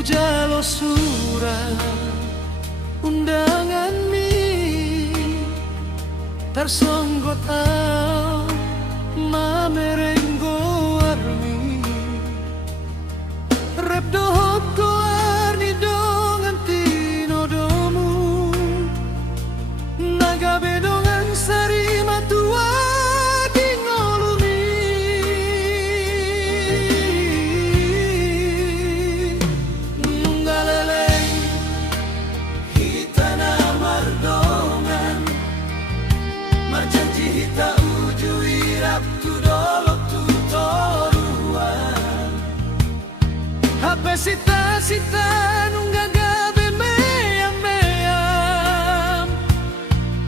jalo surat undangan mi tersonggot au mamerenggo armi rep dohot ko arni dongan tino domu nagabe dongan sari matua sita nungga gabe meyam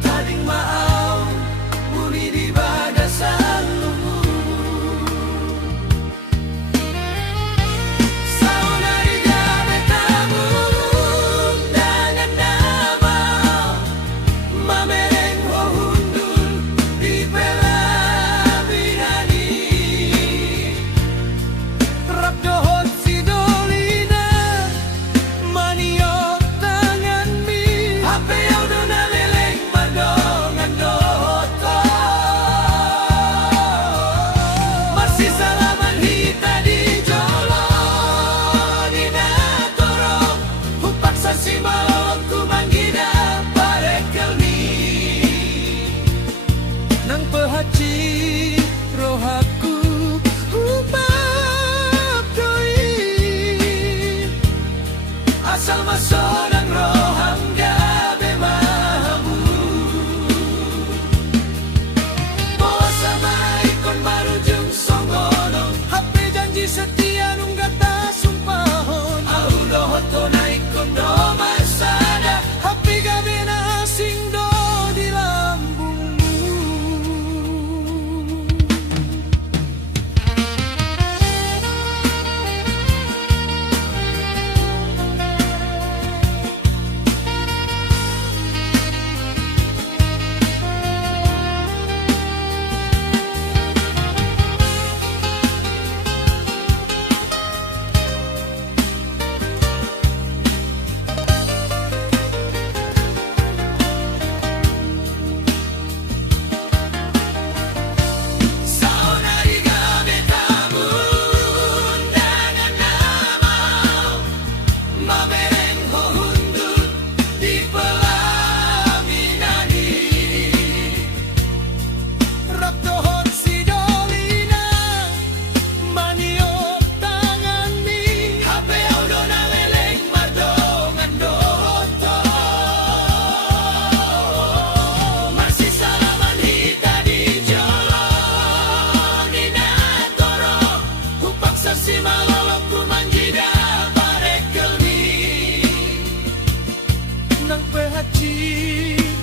tading maau muli di badasan lumu sauna di gabe tamu dengan nama mamereng hohundul di pelabinani rap dohot rohaku upap doi asal masodang roham gabe mahamu bawa sama ikon marujung songgono hape janji setia nunggata sumpahon au dohoto na ikon do masada hape gabe na asing do di lambung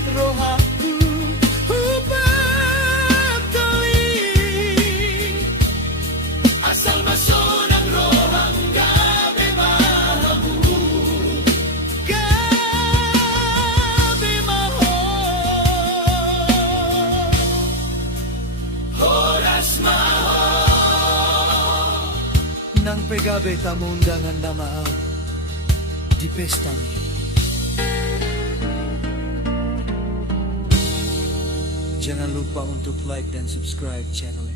rohaku upap doi asal masodang rohang gabe mahamu gabe maho horas maho nang pegabe tamu undangan na maaw di pesta mi. Jangan lupa untuk like dan subscribe channel